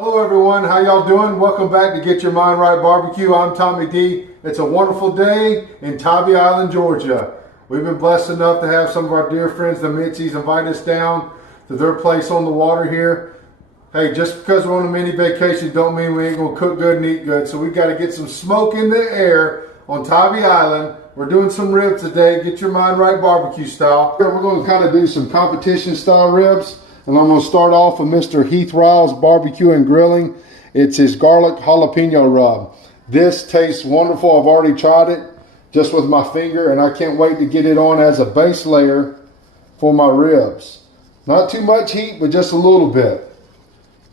Hello everyone, how y'all doing? Welcome back to Get Your Mind Right Barbecue. I'm Tommy D. It's a wonderful day in Tybee Island, Georgia. We've been blessed enough to have some of our dear friends, the Minceys, invite us down to their place on the water here. Hey, just because we're on a mini vacation don't mean we ain't gonna cook good and eat good. So we gotta get some smoke in the air on Tybee Island. We're doing some ribs today, Get Your Mind Right barbecue style. We're gonna kind of do some competition style ribs. And I'm gonna start off with Mr. Heath Riles Barbecue and Grilling. It's his garlic jalapeno rub. This tastes wonderful. I've already tried it just with my finger and I can't wait to get it on as a base layer for my ribs. Not too much heat, but just a little bit.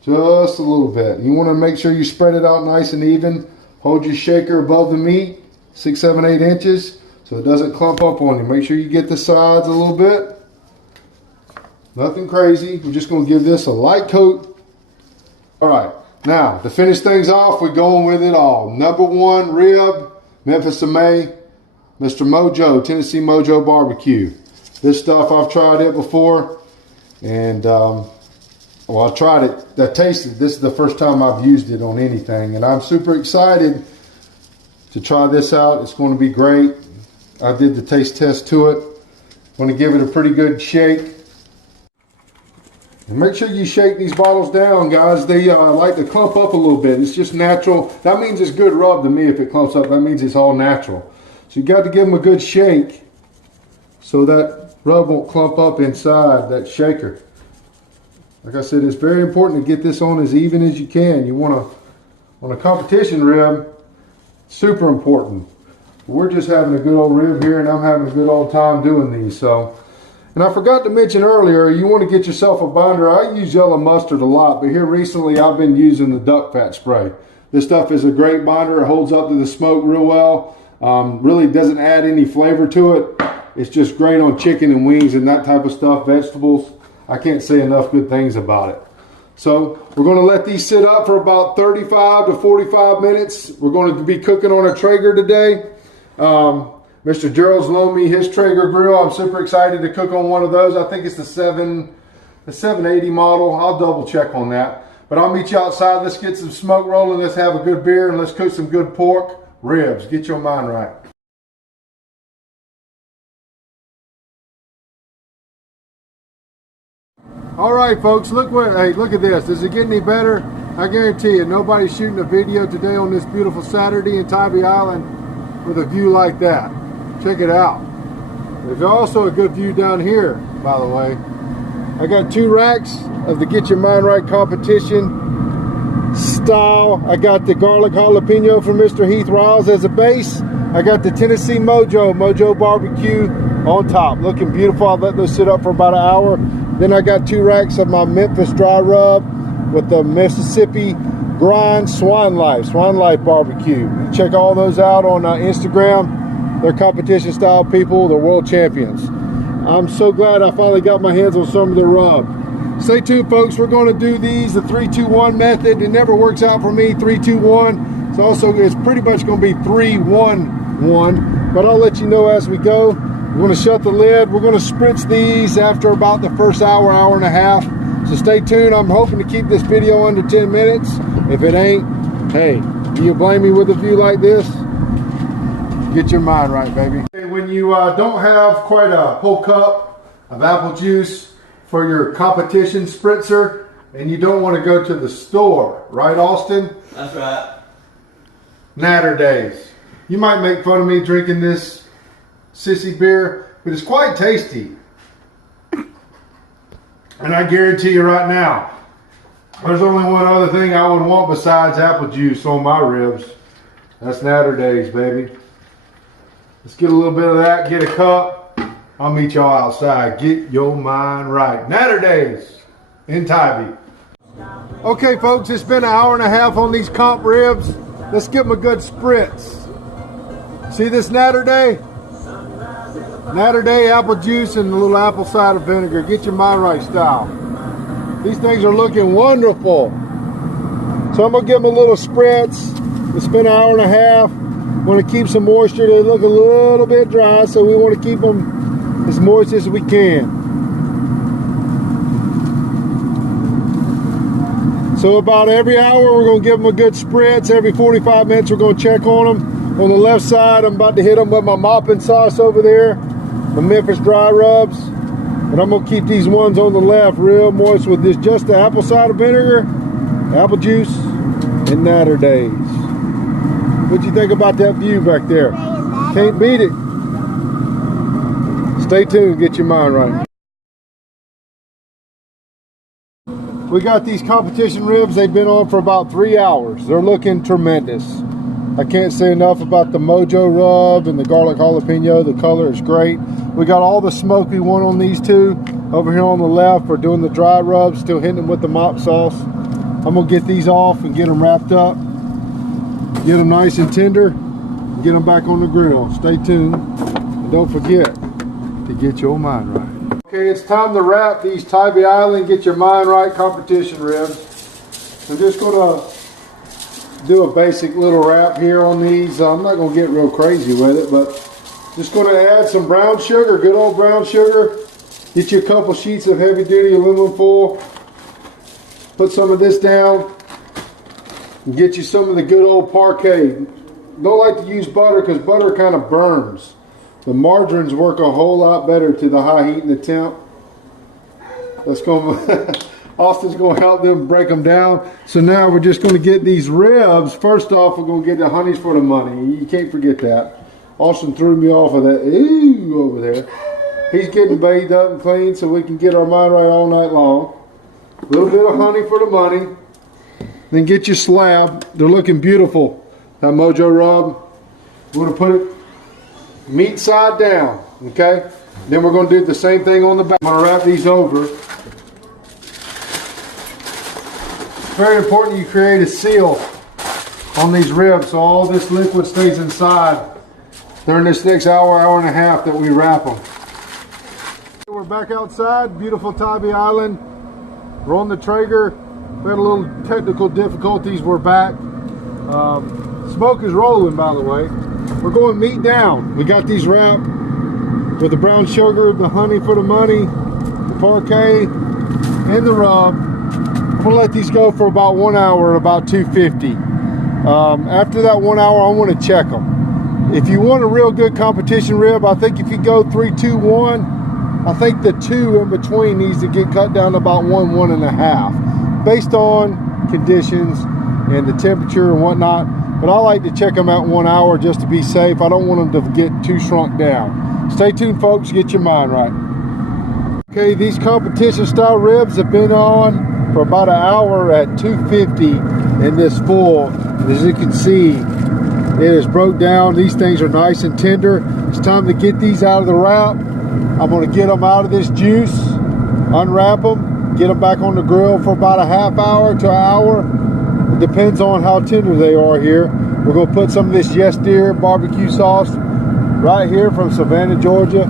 Just a little bit. You want to make sure you spread it out nice and even. Hold your shaker above the meat, 6, 7, 8 inches, so it doesn't clump up on you. Make sure you get the sides a little bit. Nothing crazy. We're just going to give this a light coat. All right. Now, to finish things off, we're going with it all. Number 1 rib, Memphis of May, Mr. Mojo, Tennessee Mojo Barbecue. This stuff, I've tried it before. And, well, I tried it. I tasted it. This is the first time I've used it on anything. And I'm super excited to try this out. It's going to be great. I did the taste test to it. I'm going to give it a pretty good shake. And make sure you shake these bottles down, guys. They like to clump up a little bit. It's just natural. That means it's good rub to me if it clumps up. That means it's all natural. So you got to give them a good shake so that rub won't clump up inside that shaker. Like I said, it's very important to get this on as even as you can. You want to, on a competition rib, super important. We're just having a good old rib here and I'm having a good old time doing these. So. And I forgot to mention earlier, you want to get yourself a binder. I use yellow mustard a lot, but here recently I've been using the duck fat spray. This stuff is a great binder. It holds up to the smoke real well. Really doesn't add any flavor to it. It's just great on chicken and wings and that type of stuff, vegetables. I can't say enough good things about it. So we're going to let these sit up for about 35 to 45 minutes. We're going to be cooking on a Traeger today. Mr. Gerald's loaned me his Traeger grill. I'm super excited to cook on one of those. I think it's the 780 model. I'll double check on that. But I'll meet you outside. Let's get some smoke rolling. Let's have a good beer and let's cook some good pork ribs. Get your mind right. All right, folks. Look at this. Does it get any better? I guarantee you, nobody's shooting a video today on this beautiful Saturday in Tybee Island with a view like that. Check it out. There's also a good view down here, by the way. I got 2 racks of the Get Your Mind Right competition style. I got the garlic jalapeno from Mr. Heath Riles as a base. I got the Tennessee Mojo Barbecue on top. Looking beautiful. I'll let those sit up for about an hour. Then I got 2 racks of my Memphis dry rub with the Mississippi grind Swan Life Barbecue. You check all those out on Instagram. They're competition style people, they're world champions. I'm so glad I finally got my hands on some of the rub. Stay tuned, folks. We're going to do these the 3-2-1 method. It never works out for me, 3-2-1. It's pretty much going to be 3-1-1. But I'll let you know as we go. We're going to shut the lid. We're going to spritz these after about the first hour and a half. So stay tuned. I'm hoping to keep this video under 10 minutes. If it ain't, hey, do you blame me with a view like this? Get your mind right, baby. When you don't have quite a whole cup of apple juice for your competition spritzer and you don't want to go to the store, right, Austin? That's right. Naturdays. You might make fun of me drinking this sissy beer, but it's quite tasty. And I guarantee you right now, there's only one other thing I would want besides apple juice on my ribs. That's Naturdays, baby. Let's get a little bit of that, get a cup. I'll meet y'all outside. Get your mind right. Naturdays in Tybee. Okay, folks, it's been an hour and a half on these comp ribs. Let's give them a good spritz. See this Naturday? Naturday apple juice and a little apple cider vinegar. Get your mind right style. These things are looking wonderful. So I'm going to give them a little spritz. It's been an hour and a half. Want to keep some moisture. They look a little bit dry, so we want to keep them as moist as we can. So about every hour, we're going to give them a good spritz. Every 45 minutes, we're going to check on them. On the left side, I'm about to hit them with my mopping sauce over there, the Memphis dry rubs. But I'm going to keep these ones on the left real moist with this just the apple cider vinegar, apple juice, and Naturdays. What do you think about that view back there? Can't beat it. Stay tuned, get your mind right. We got these competition ribs. They've been on for about 3 hours. They're looking tremendous. I can't say enough about the Mojo rub and the garlic jalapeno. The color is great. We got all the smoke we want on these two. Over here on the left, we're doing the dry rubs, still hitting them with the mop sauce. I'm gonna get these off and get them wrapped up. Get them nice and tender. Get them back on the grill. Stay tuned. And don't forget to get your mind right. Okay, it's time to wrap these Tybee Island Get Your Mind Right competition ribs. I'm just gonna do a basic little wrap here on these. I'm not gonna get real crazy with it, but just gonna add some brown sugar, good old brown sugar. Get you a couple sheets of heavy duty aluminum foil. Put some of this down and get you some of the good old parquet. Don't like to use butter because butter kind of burns. The margarines work a whole lot better to the high heat and the temp. Let's go. Austin's going to help them break them down. So now we're just going to get these ribs. First off, we're going to get the honeys for the money. You can't forget that. Austin threw me off of that. Ooh, over there. He's getting bathed up and clean so we can get our mind right all night long. A little bit of honey for the money. Then get your slab. They're looking beautiful. That Mojo rub. We're going to put it meat side down. Okay? Then we're going to do the same thing on the back. I'm going to wrap these over. It's very important you create a seal on these ribs so all this liquid stays inside during this next hour, hour and a half that we wrap them. We're back outside, beautiful Tybee Island. We're on the Trager. We had a little technical difficulties. We're back. Smoke is rolling, by the way. We're going meat down. We got these wrapped with the brown sugar, the honey for the money, the parquet, and the rub. I'm gonna let these go for about 1 hour at about 250. After that 1 hour, I want to check them. If you want a real good competition rib, I think if you go 3, 2, 1, I think the 2 in between needs to get cut down to about 1, 1.5, based on conditions and the temperature and whatnot. But I like to check them out 1 hour just to be safe. I don't want them to get too shrunk down. Stay tuned, folks. Get your mind right. Okay, these competition style ribs have been on for about an hour at 250 in this full. As you can see, it is broke down. These things are nice and tender. It's time to get these out of the wrap. I'm going to get them out of this juice, unwrap them, get them back on the grill for about a half hour to an hour. It depends on how tender they are here. We're going to put some of this Yes Dear barbecue sauce right here from Savannah, Georgia.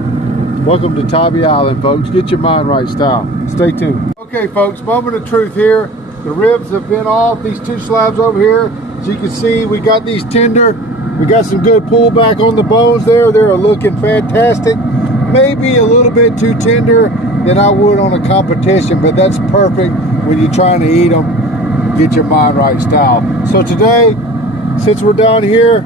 Welcome to Tybee Island, folks. Get your mind right style. Stay tuned. Okay, folks, moment of truth here. The ribs have been off. These 2 slabs over here. As you can see, we got these tender. We got some good pullback on the bones there. They're looking fantastic. Maybe a little bit too tender than I would on a competition, but that's perfect when you're trying to eat them. Get your mind right style. So today, since we're down here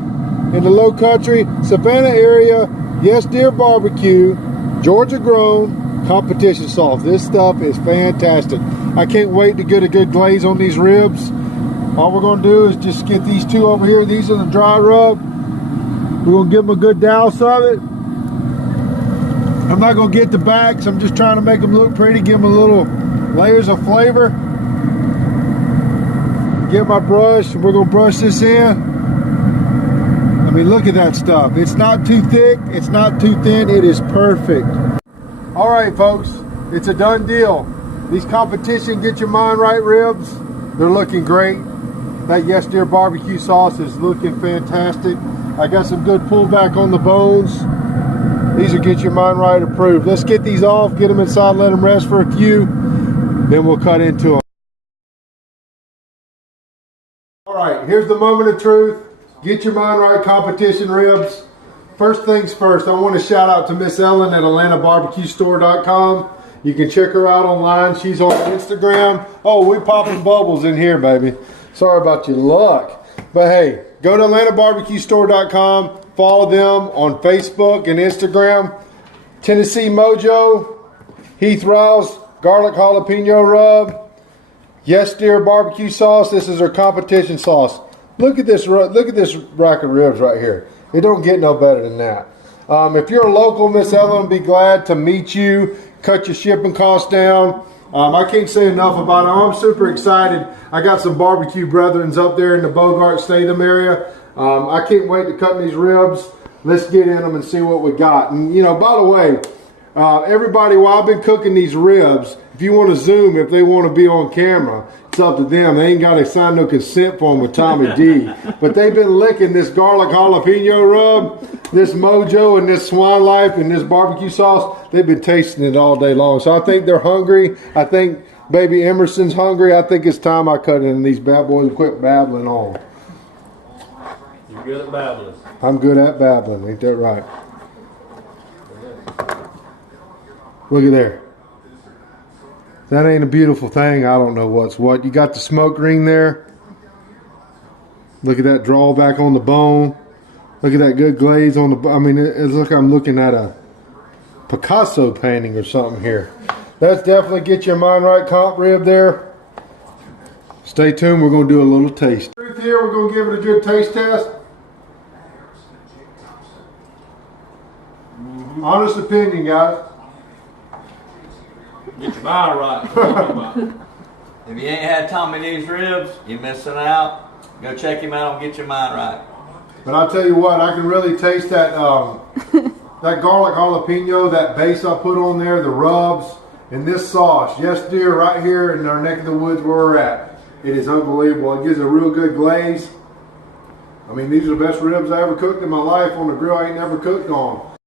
in the low country, Savannah area, Yes Dear barbecue, Georgia grown, competition sauce. This stuff is fantastic. I can't wait to get a good glaze on these ribs. All we're going to do is just get these 2 over here. These are the dry rub. We're going to give them a good douse of it. I'm not going to get the backs. I'm just trying to make them look pretty, give them a little layers of flavor. Get my brush. We're going to brush this in. I mean, look at that stuff. It's not too thick. It's not too thin. It is perfect. All right, folks. It's a done deal. These competition Get Your Mind Right ribs, they're looking great. That Yes Dear barbecue sauce is looking fantastic. I got some good pullback on the bones. These are Get Your Mind Right approved. Let's get these off, get them inside, let them rest for a few, then we'll cut into them. All right, here's the moment of truth. Get Your Mind Right competition ribs. First things first, I want to shout out to Miss Ellen at AtlantaBarbecueStore.com. You can check her out online. She's on Instagram. Oh, we popping bubbles in here, baby. Sorry about your luck. But hey, go to AtlantaBarbecueStore.com. Follow them on Facebook and Instagram. Tennessee Mojo, Heath Rouse, garlic jalapeno rub, Yes Dear barbecue sauce. This is our competition sauce. Look at this rack of ribs right here. It don't get no better than that. If you're a local, Miss Ellen will be glad to meet you, cut your shipping costs down. I can't say enough about it. I'm super excited. I got some barbecue brethrens up there in the Bogart Statham area. I can't wait to cut these ribs. Let's get in them and see what we got. And you know, by the way, everybody, while I've been cooking these ribs, if you want to zoom, if they want to be on camera, it's up to them. They ain't got to sign no consent form with Tommy D. But they've been licking this garlic jalapeno rub, this Mojo, and this Swine Life, and this barbecue sauce. They've been tasting it all day long. So I think they're hungry. I think baby Emerson's hungry. I think it's time I cut in these bad boys and quit babbling on. You're good at babbling. I'm good at babbling. Ain't that right? Look at there. That ain't a beautiful thing. I don't know what's what. You got the smoke ring there. Look at that drawback on the bone. Look at that good glaze on the, I mean, it's like I'm looking at a Picasso painting or something here. Let's definitely get your mind right comp rib there. Stay tuned. We're going to do a little taste. Here, we're going to give it a good taste test. Honest opinion, guys. Get your mind right. If you ain't had Tommy D's ribs, you're missing out. Go check him out and get your mind right. But I'll tell you what, I can really taste that that garlic jalapeno, that base I put on there, the rubs, and this sauce. Yes, dear, right here in our neck of the woods where we're at. It is unbelievable. It gives a real good glaze. I mean, these are the best ribs I ever cooked in my life on a grill I ain't never cooked on.